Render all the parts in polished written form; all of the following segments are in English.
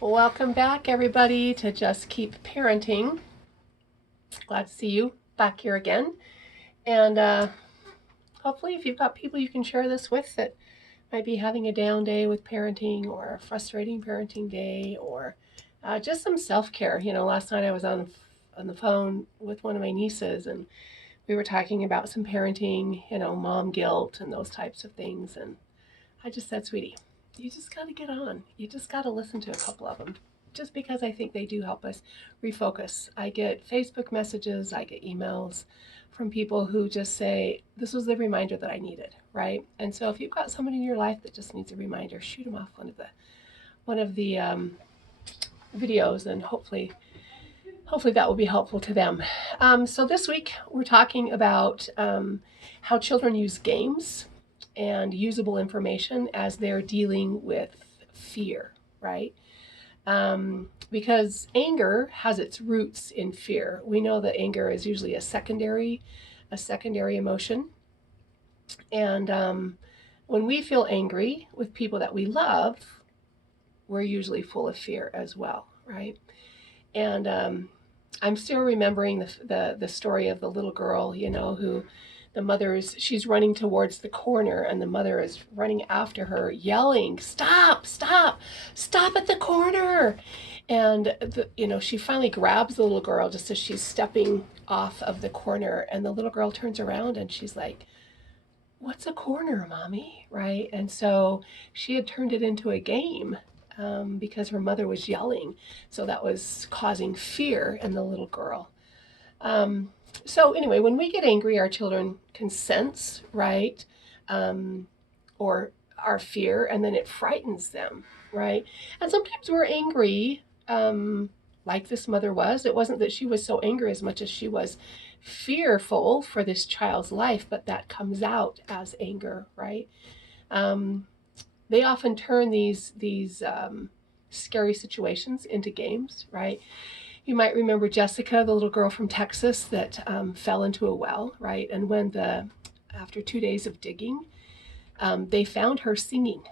Welcome back, everybody, to Just Keep Parenting. Glad to see you back here again. And hopefully, if you've got people you can share this with that might be having a down day with parenting or a frustrating parenting day or just some self-care. Last night I was on the phone with one of my nieces and we were talking about some parenting, mom guilt and those types of things. And I just said, sweetie, you just got to get on. You just got to listen to a couple of them just because I think they do help us refocus. I get Facebook messages, I get emails from people who just say, this was the reminder that I needed, right? And so if you've got somebody in your life that just needs a reminder, shoot them off one of the videos, and hopefully that will be helpful to them. So this week we're talking about how children use games and usable information as they're dealing with fear, right? Because anger has its roots in fear. We know that anger is usually a secondary emotion. And when we feel angry with people that we love, we're usually full of fear as well, right? And I'm still remembering the story of the little girl, who she's running towards the corner and the mother is running after her yelling, stop, stop, stop at the corner. And she finally grabs the little girl just as she's stepping off of the corner, and the little girl turns around and she's like, what's a corner, mommy? Right? And so she had turned it into a game because her mother was yelling. So that was causing fear in the little girl. So anyway, when we get angry, our children can sense, right? Or our fear, and then it frightens them, right? And sometimes we're angry, like this mother was. It wasn't that she was so angry as much as she was fearful for this child's life, but that comes out as anger, right? They often turn these scary situations into games, right? You might remember Jessica, the little girl from Texas that fell into a well, right? And after 2 days of digging, they found her singing,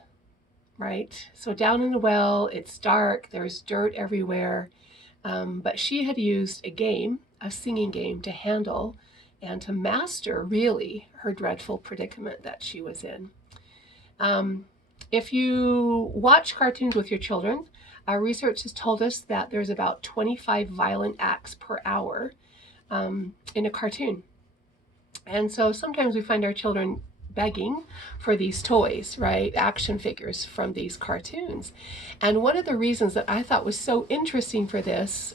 right? So down in the well, it's dark, there's dirt everywhere, but she had used a singing game, to handle and to master, really, her dreadful predicament that she was in. If you watch cartoons with your children, our research has told us that there's about 25 violent acts per hour in a cartoon. And so sometimes we find our children begging for these toys, right? Action figures from these cartoons. And one of the reasons that I thought was so interesting for this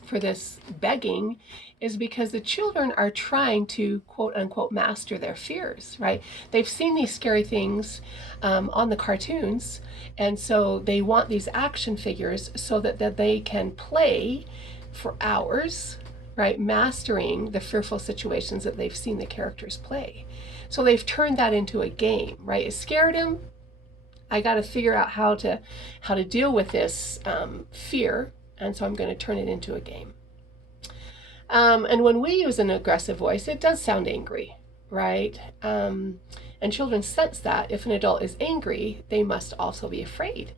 begging is because the children are trying to, quote unquote, master their fears, right? They've seen these scary things on the cartoons, and so they want these action figures so that they can play for hours, right? Mastering the fearful situations that they've seen the characters play. So they've turned that into a game, right? It scared him. I got to figure out how to deal with this fear, and so I'm going to turn it into a game. And when we use an aggressive voice, it does sound angry, right? And children sense that if an adult is angry, they must also be afraid,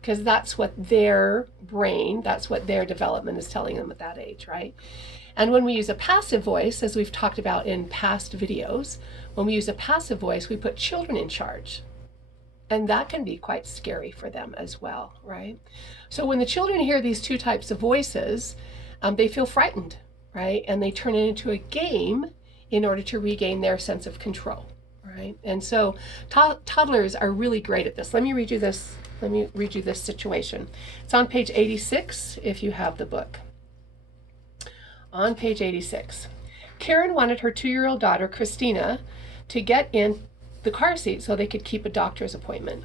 because that's what their brain, that's what their development is telling them at that age, right? And when we use a passive voice, as we've talked about in past videos, when we use a passive voice, we put children in charge. And that can be quite scary for them as well, right? So when the children hear these two types of voices, they feel frightened, right? And they turn it into a game in order to regain their sense of control, right? And so toddlers are really great at this. Let me read you this situation. It's on page 86 if you have the book. On page 86, Karen wanted her 2-year-old daughter, Christina, to get in the car seat so they could keep a doctor's appointment.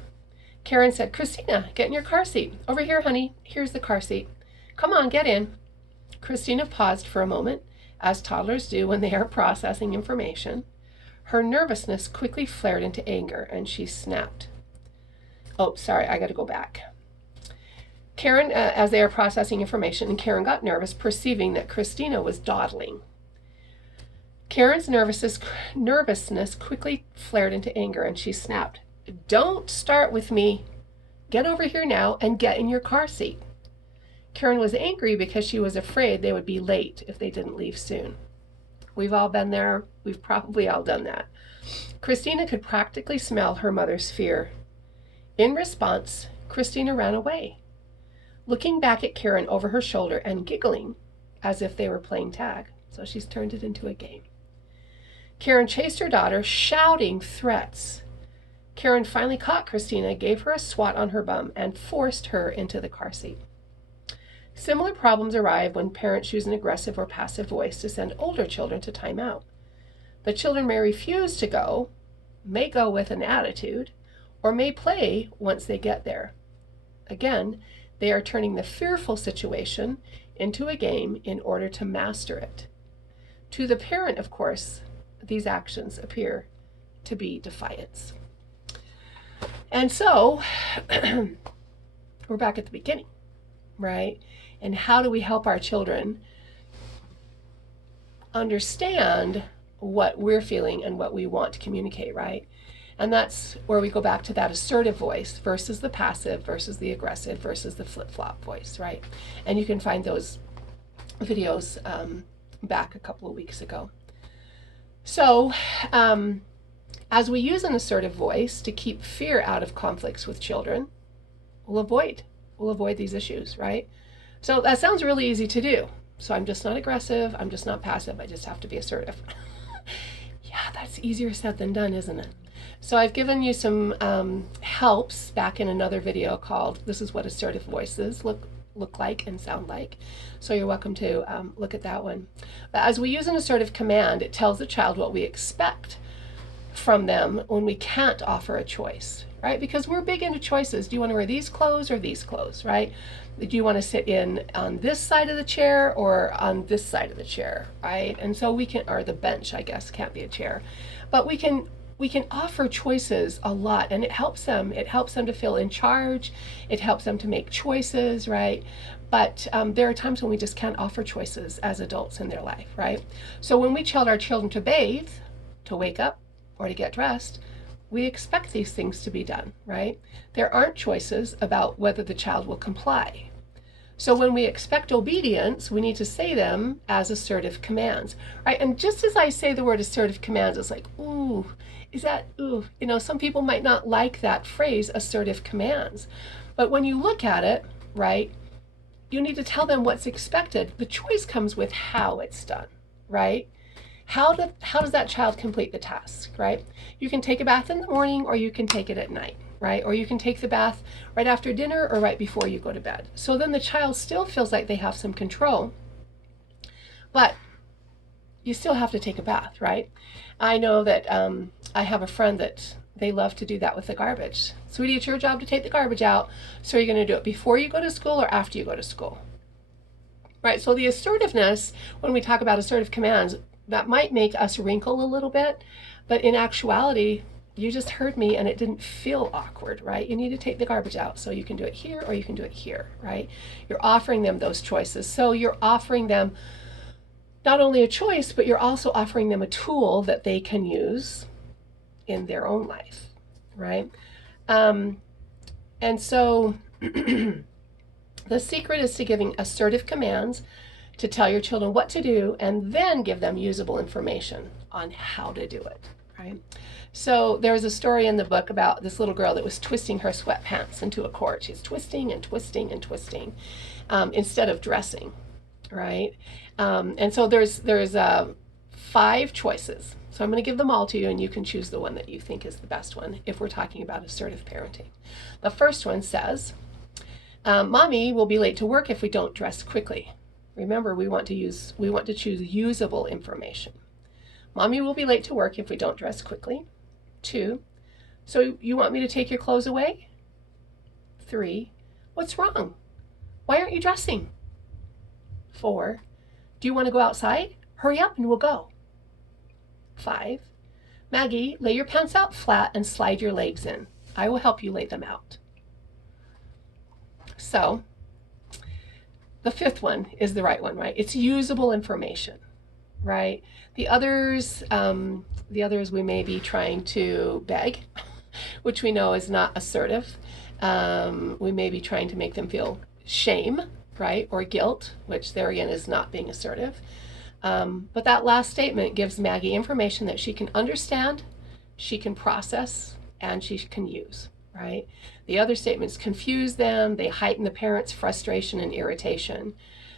Karen said, Christina, get in your car seat. Over here, honey. Here's the car seat. Come on, get in. Christina paused for a moment, as toddlers do when they are processing information. Her nervousness quickly flared into anger, and she snapped. Oh, sorry, I got to go back. Karen, as they are processing information, and Karen got nervous, perceiving that Christina was dawdling. Karen's nervousness quickly flared into anger, and she snapped, Don't start with me. Get over here now and get in your car seat. Karen was angry because she was afraid they would be late if they didn't leave soon. We've all been there. We've probably all done that. Christina could practically smell her mother's fear. In response, Christina ran away, looking back at Karen over her shoulder and giggling as if they were playing tag. So she's turned it into a game. Karen chased her daughter, shouting threats. Karen finally caught Christina, gave her a swat on her bum, and forced her into the car seat. Similar problems arrive when parents use an aggressive or passive voice to send older children to time out. The children may refuse to go, may go with an attitude, or may play once they get there. Again, they are turning the fearful situation into a game in order to master it. To the parent, of course, these actions appear to be defiance. And so, we're back at the beginning, right? And how do we help our children understand what we're feeling and what we want to communicate, right? And that's where we go back to that assertive voice versus the passive versus the aggressive versus the flip-flop voice, right? And you can find those videos back a couple of weeks ago. So as we use an assertive voice to keep fear out of conflicts with children, we'll avoid these issues, right? So that sounds really easy to do. So I'm just not aggressive, I'm just not passive, I just have to be assertive. Yeah, that's easier said than done, isn't it? So I've given you some helps back in another video called This is what assertive voices look like and sound like. So you're welcome to look at that one. But as we use an assertive command, it tells the child what we expect from them when we can't offer a choice, right? Because we're big into choices. Do you want to wear these clothes or these clothes, right? Do you want to sit in on this side of the chair or on this side of the chair, right? And so we can, or the bench, I guess, can't be a chair, but we can offer choices a lot, and it helps them to feel in charge. It helps them to make choices, right? But there are times when we just can't offer choices as adults in their life, right? So when we tell our children to bathe, to wake up, or to get dressed, we expect these things to be done, right? There aren't choices about whether the child will comply. So when we expect obedience, we need to say them as assertive commands, right? And just as I say the word assertive commands, it's like, ooh, is that, ooh, you know, some people might not like that phrase, assertive commands. But when you look at it, right, you need to tell them what's expected. The choice comes with how it's done, right? How does that child complete the task, right? You can take a bath in the morning or you can take it at night, right? Or you can take the bath right after dinner or right before you go to bed. So then the child still feels like they have some control, but you still have to take a bath, right? I know that I have a friend that they love to do that with the garbage. Sweetie, it's your job to take the garbage out. So are you going to do it before you go to school or after you go to school? Right, so the assertiveness, when we talk about assertive commands, that might make us wrinkle a little bit, but in actuality, you just heard me and it didn't feel awkward, right? You need to take the garbage out, so you can do it here or you can do it here, right? You're offering them those choices. So you're offering them not only a choice, but you're also offering them a tool that they can use in their own life, right? And so the secret is to giving assertive commands to tell your children what to do and then give them usable information on how to do it, right? So there was a story in the book about this little girl that was twisting her sweatpants into a cord. She's twisting and twisting and twisting instead of dressing, right? And so there's 5 choices. So I'm going to give them all to you and you can choose the one that you think is the best one if we're talking about assertive parenting. The first one says, Mommy will be late to work if we don't dress quickly. Remember, we want to choose usable information. Mommy will be late to work if we don't dress quickly. 2, so you want me to take your clothes away? 3, what's wrong? Why aren't you dressing? 4, do you want to go outside? Hurry up and we'll go. 5, Maggie, lay your pants out flat and slide your legs in. I will help you lay them out. So the 5th one is the right one, right? It's usable information, right? The others we may be trying to beg, which we know is not assertive. We may be trying to make them feel shame, right? Or guilt, which there again is not being assertive. But that last statement gives Maggie information that she can understand, she can process, and she can use, right? The other statements confuse them, they heighten the parent's frustration and irritation.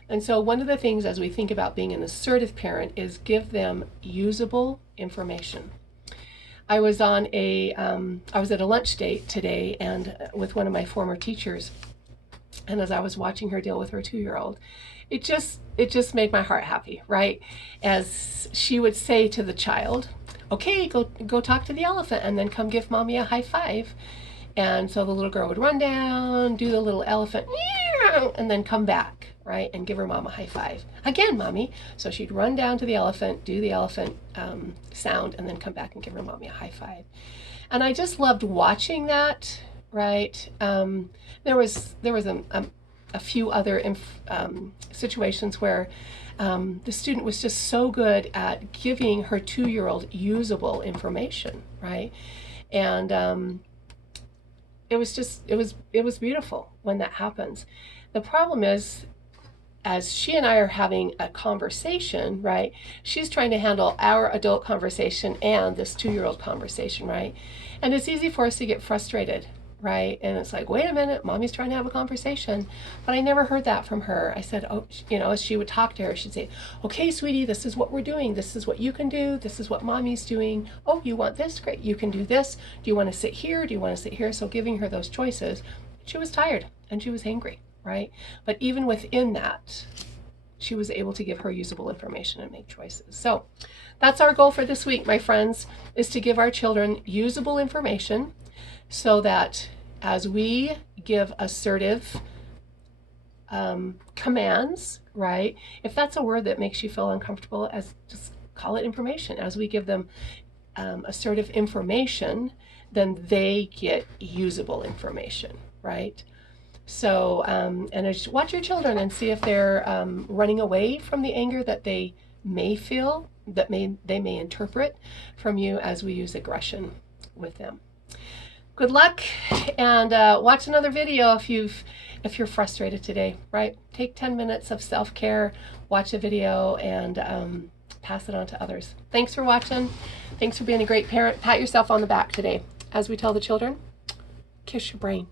And so one of the things as we think about being an assertive parent is give them usable information. I was at a lunch date today and with one of my former teachers, and as I was watching her deal with her 2-year-old, it just made my heart happy, right? As she would say to the child, okay, go talk to the elephant and then come give mommy a high five. And so the little girl would run down, do the little elephant, and then come back, right? And give her mom a high five. Again, mommy. So she'd run down to the elephant, do the elephant sound, and then come back and give her mommy a high five. And I just loved watching that, right? There was a few other situations where the student was just so good at giving her 2-year-old usable information, right? And it was beautiful when that happens. The problem is, as she and I are having a conversation, right, she's trying to handle our adult conversation and this 2-year-old conversation, right? And it's easy for us to get frustrated, right? And it's like, wait a minute, mommy's trying to have a conversation. But I never heard that from her. I said, oh, as she would talk to her, she'd say, okay, sweetie, this is what we're doing. This is what you can do. This is what mommy's doing. Oh, you want this? Great, you can do this. Do you want to sit here? Do you want to sit here? So giving her those choices. She was tired and she was angry, right? But even within that, she was able to give her usable information and make choices. So that's our goal for this week, my friends, is to give our children usable information so that as we give assertive commands, right? If that's a word that makes you feel uncomfortable, just call it information. As we give them assertive information, then they get usable information, right? So, and watch your children and see if they're running away from the anger that they may feel, that they may interpret from you as we use aggression with them. Good luck, and watch another video if you're frustrated today, right? Take 10 minutes of self-care, watch a video, and pass it on to others. Thanks for watching. Thanks for being a great parent. Pat yourself on the back today. As we tell the children, kiss your brain.